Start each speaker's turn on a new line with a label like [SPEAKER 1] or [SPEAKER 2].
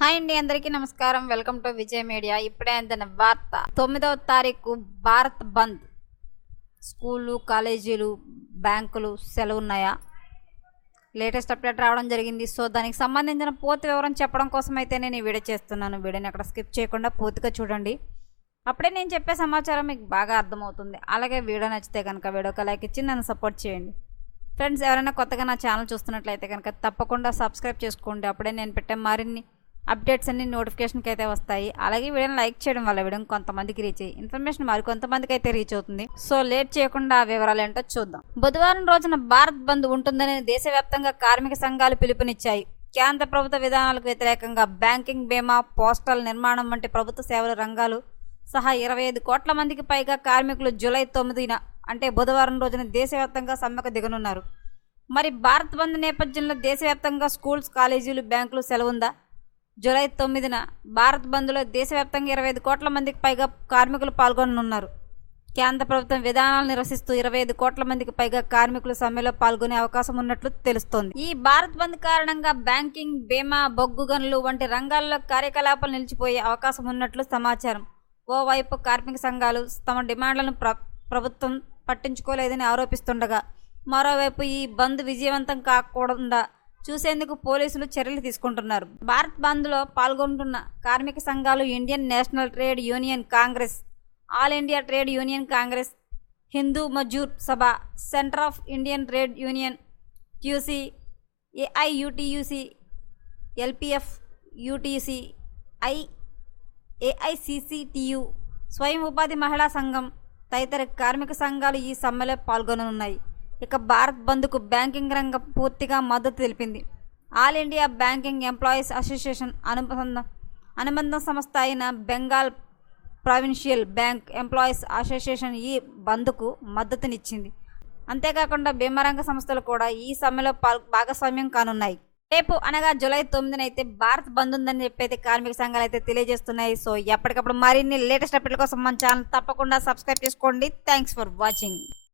[SPEAKER 1] Hi అండి అందరికీ నమస్కారం. Welcome to Vijay media. ఇప్పుడే అందిన వార్త తొమ్మిదవ తారీఖు భారత్ బంద్. స్కూళ్ళు కాలేజీలు బ్యాంకులు సెలవు ఉన్నాయా? లేటెస్ట్ అప్డేట్ రావడం జరిగింది. సో దానికి సంబంధించిన పూర్తి వివరం చెప్పడం కోసం అయితే నేను ఈ వీడియో చేస్తున్నాను. వీడియోని అక్కడ స్కిప్ చేయకుండా పూర్తిగా చూడండి. అప్పుడే నేను చెప్పే సమాచారం మీకు బాగా అర్థమవుతుంది. అలాగే వీడియో నచ్చితే కనుక వీడియోకి లైక్ ఇచ్చి నన్ను సపోర్ట్ చేయండి. ఫ్రెండ్స్ ఎవరైనా కొత్తగా నా ఛానల్ చూస్తున్నట్లయితే కనుక తప్పకుండా సబ్స్క్రైబ్ చేసుకోండి. అప్పుడే నేను పెట్టే మరిన్ని అప్డేట్స్ అన్ని నోటిఫికేషన్కి అయితే వస్తాయి. అలాగే వీడియోని లైక్ చేయడం వల్ల వీడియో కొంతమందికి రీచ్ అయ్యి ఇన్ఫర్మేషన్ మరి కొంతమందికి అయితే రీచ్ అవుతుంది. సో లేట్ చేయకుండా ఆ వివరాలు ఏంటో చూద్దాం. బుధవారం రోజున భారత్ బంద్ ఉంటుందని దేశవ్యాప్తంగా కార్మిక సంఘాలు పిలుపునిచ్చాయి. కేంద్ర ప్రభుత్వ విధానాలకు వ్యతిరేకంగా బ్యాంకింగ్ బీమా పోస్టల్ నిర్మాణం వంటి ప్రభుత్వ సేవల రంగాలు సహా ఇరవై ఐదు కోట్ల మందికి పైగా కార్మికులు జూలై తొమ్మిదిన అంటే బుధవారం రోజున దేశవ్యాప్తంగా సమ్మెకు దిగనున్నారు. మరి భారత్ బంద్ నేపథ్యంలో దేశవ్యాప్తంగా స్కూల్స్ కాలేజీలు బ్యాంకులు సెలవుందా? జూలై తొమ్మిదిన భారత్ బంద్లో దేశవ్యాప్తంగా ఇరవై ఐదు కోట్ల మందికి పైగా కార్మికులు పాల్గొననున్నారు. కేంద్ర ప్రభుత్వం విధానాలు నిరసిస్తూ ఇరవై ఐదు కోట్ల మందికి పైగా కార్మికులు సమ్మెలో పాల్గొనే అవకాశం ఉన్నట్లు తెలుస్తోంది. ఈ భారత్ బంద్ కారణంగా బ్యాంకింగ్ బీమా బొగ్గు గనులు వంటి రంగాల్లో కార్యకలాపాలు నిలిచిపోయే అవకాశం ఉన్నట్లు సమాచారం. ఓవైపు కార్మిక సంఘాలు తమ డిమాండ్లను ప్ర ప్రభుత్వం పట్టించుకోలేదని ఆరోపిస్తుండగా మరోవైపు ఈ బంద్ విజయవంతం కాకుండా చూసేందుకు పోలీసులు చర్యలు తీసుకుంటున్నారు. భారత్ బంద్లో పాల్గొంటున్న కార్మిక సంఘాలు Indian National Trade Union Congress All India Trade Union Congress Hind Mazdoor Sabha Centre of Indian Trade Union QC AIUTUC LPF UTC ఐ ఏఐసిసిటియు స్వయం ఉపాధి మహిళా సంఘం తదితర కార్మిక సంఘాలు ఈ సమ్మెలో పాల్గొననున్నాయి. ఇక భారత్ బంద్కు బ్యాంకింగ్ రంగం పూర్తిగా మద్దతు తెలిపింది. All India Banking Employees Association అనుబంధ అనుబంధ సంస్థ అయిన Bengal Provincial Bank Employees Association ఈ బంద్కు మద్దతునిచ్చింది. అంతేకాకుండా బీమా రంగ సంస్థలు కూడా ఈ సమ్మెలో పాల్ భాగస్వామ్యం కానున్నాయి. రేపు అనగా జూలై తొమ్మిదిన అయితే భారత్ బంద్ ఉందని చెప్పి అయితే కార్మిక సంఘాలు అయితే తెలియజేస్తున్నాయి. సో ఎప్పటికప్పుడు మరిన్ని లేటెస్ట్ అప్డేట్ల కోసం మన ఛానల్ తప్పకుండా సబ్స్క్రైబ్ చేసుకోండి. Thanks for watching.